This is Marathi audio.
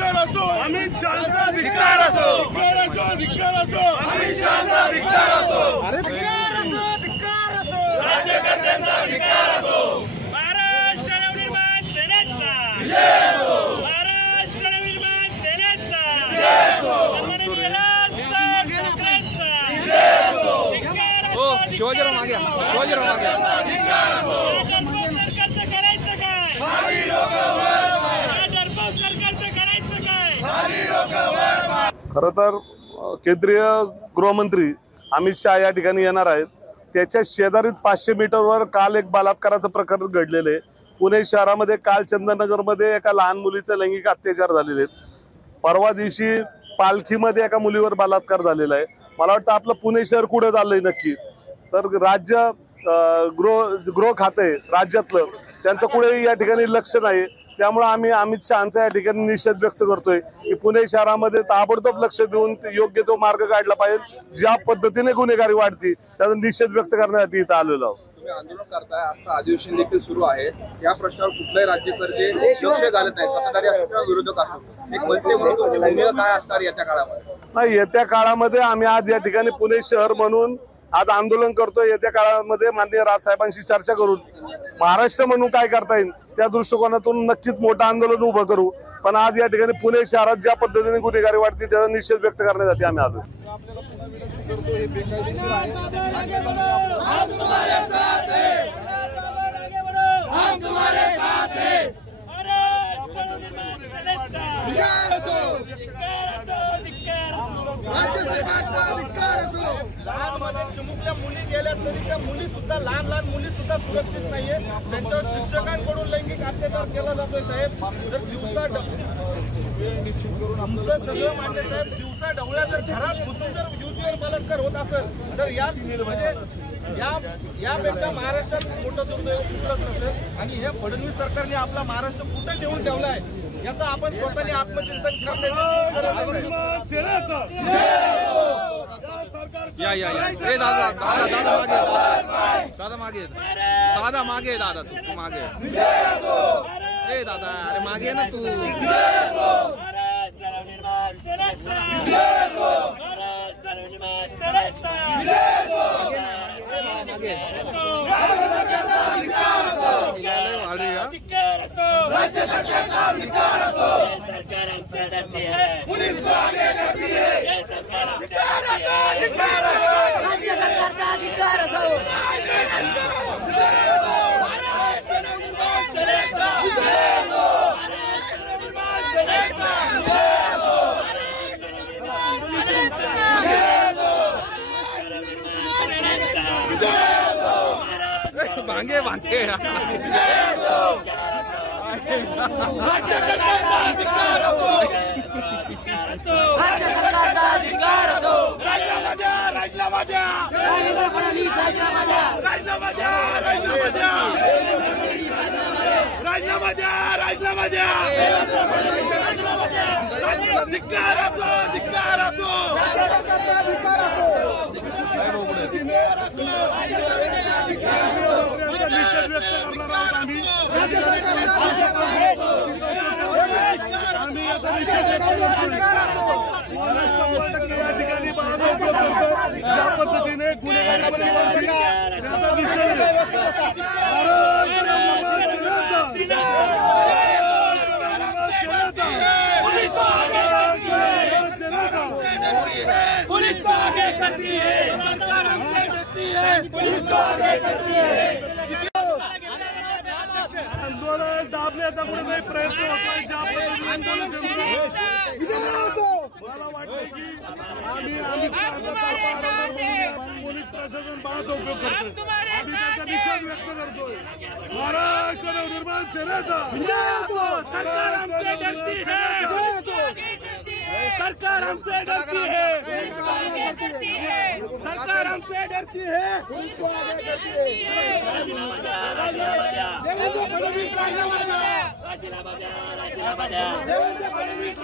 धिक्कार असो, अमित शहाचा धिक्कार असो, धिक्कार असो, धिक्कार असो, अमित शहाचा धिक्कार असो, धिक्कार असो, धिक्कार असो, राज्यकर्त्यांचा धिक्कार असो। महाराष्ट्र नवनिर्माण सेनेचा जय हो, महाराष्ट्र नवनिर्माण सेनेचा जय हो, सन्माननीय राजसाहेब ठाकरेंचा जय हो, शिवाजीराव मागे शिवाजीराव मागे सरकारचं करायचं काय, भावी लोक वर वर, डरपोक सरकारचं करायचं काय। भावी लोक वर वर। खरं तर केंद्रीय गृहमंत्री अमित शहा या ठिकाणी येणार आहेत। त्याच्या शेजारीत 500 मीटरवर काल एक बलात्काराचं प्रकरण घडलेलं आहे। पुणे शहरामध्ये काल चंदननगरमध्ये एका लहान मुलीचे लैंगिक अत्याचार झालेले आहेत। परवा दिवशी पालखीमध्ये एका मुलीवर बलात्कार झालेला आहे। मला वाटतं आपलं पुणे शहर कुठे चाललंय नक्की, तर राज्य गृह खाते राज्यातलं त्यांचं कुठेही या ठिकाणी लक्ष नाही। त्यामुळे आम्ही अमित शहांचा या ठिकाणी निषेध व्यक्त करतोय की पुणे शहरामध्ये ताबडतोब लक्ष देऊन योग्य तो मार्ग काढला पाहिजे। ज्या पद्धतीने गुन्हेगारी वाढती त्याचा निषेध व्यक्त करण्यासाठी इथं आलेलो आहोत। तुम्ही आंदोलन करताय, आता अधिवेशन देखील सुरू आहे, या प्रश्नावर कुठल्याही राज्यकर्ते लक्ष घालत नाही, सत्ताधारी असो किंवा विरोधक असो। एक मनसे म्हणून तुमची भूमिका काय असणार येत्या काळामध्ये? नाही, येत्या काळामध्ये आम्ही आज या ठिकाणी पुणे शहर म्हणून आज आंदोलन करतोय। येत्या काळामध्ये माननीय राजसाहेबांशी चर्चा करून महाराष्ट्र म्हणून काय करता येईल त्या दृष्टिकोनातून नक्कीच मोठं आंदोलन उभं करू। पण आज या ठिकाणी पुणे शहरात ज्या पद्धतीने गुन्हेगारी वाढती त्याचा निषेध व्यक्त करण्यासाठी आम्ही आलो। राज्य सरकारचा धिक्कार असो। लहानमध्ये चिमुकल्या मुली गेल्या तरी त्या मुली सुद्धा लहान मुली सुद्धा सुरक्षित नाहीये। त्यांच्यावर शिक्षकांकडून लैंगिक अत्याचार केला जातोय। साहेब जर दिवसा आमचं सगळं मान्य साहेब, दिवसा ढवळ्या जर घरात घुसून जर युतीवर बलात्कार होत असेल तर म्हणजे यापेक्षा महाराष्ट्रात मोठं दुर्दैव कुठलंच नसेल। आणि हे फडणवीस सरकारने आपला महाराष्ट्र कुठं ठेवून ठेवलाय याचा आपण स्वतःने आत्मचिंतन करण्याची गरज आहे। या दादा दादा दादा मागे दादा मागे दादा तू मागे दादा अरे मागे ना तू। महाराष्ट्र नवनिर्माण सेनेचा महाराष्ट्र नवनिर्माण सेनेचा राज्य सरकारचा धिक्कार असो, सरकार हमसे डरती है, पुलिस को आगे करती है, ये सरकार हमसे धिक्कार डरती असो, है। धिक्कार असो, राज्य सरकारचा धिक्कार असो, महाराष्ट्र नवनिर्माण सेनेचा विजय असो, महाराष्ट्र नवनिर्माण सेनेचा विजय असो, महाराष्ट्र नवनिर्माण सेनेचा विजय असो, विजय असो। भांगे भांगे राज्य सरकारचा धिक्कार असो, राज्य सरकारचा धिक्कार असो, राजीनामा द्या, राजीनामा द्या, देवेंद्र फडणवीस राजीनामा द्या, राजीनामा द्या, राजीनामा द्या, राजीनामा द्या, राजीनामा द्या, देवेंद्र फडणवीस राजीनामा द्या, धिक्कार असो, धिक्कार असो, राज्य सरकारचा धिक्कार असो, धिक्कार असो, राज्य सरकारचा धिक्कार असो, निषेध व्यक्त करणार आहोत आम्ही। राज्य सरकारचा आम्ही आता निषेध व्यक्त करतो। महाराष्ट्र या ठिकाणी बाळाचा उपयोग करतो। ज्या पद्धतीने गुन्हेगारीमध्ये वाढती त्याचा निषेध पुलिस को आगे करती है, सरकार हमसे डरती है, पुलिस को आगे करती है। आंदोलन दाबण्याचा कुठेतरी प्रयत्न होतोय। ज्या पद्धतीने आंदोलन मला वाटतं की आम्ही अमित शहाचा पोलीस प्रशासन बाळाचा उपयोग करतोय। आम्ही त्याचा निषेध व्यक्त करतोय। महाराष्ट्र नवनिर्माण सेनेचा सरकार हमसे डरती है, सरकार हमसे डरती है, सरकार हमसे डरती है, देवेंद्र फडणवीस राजीनामा द्या, देवेंद्र फडणवीस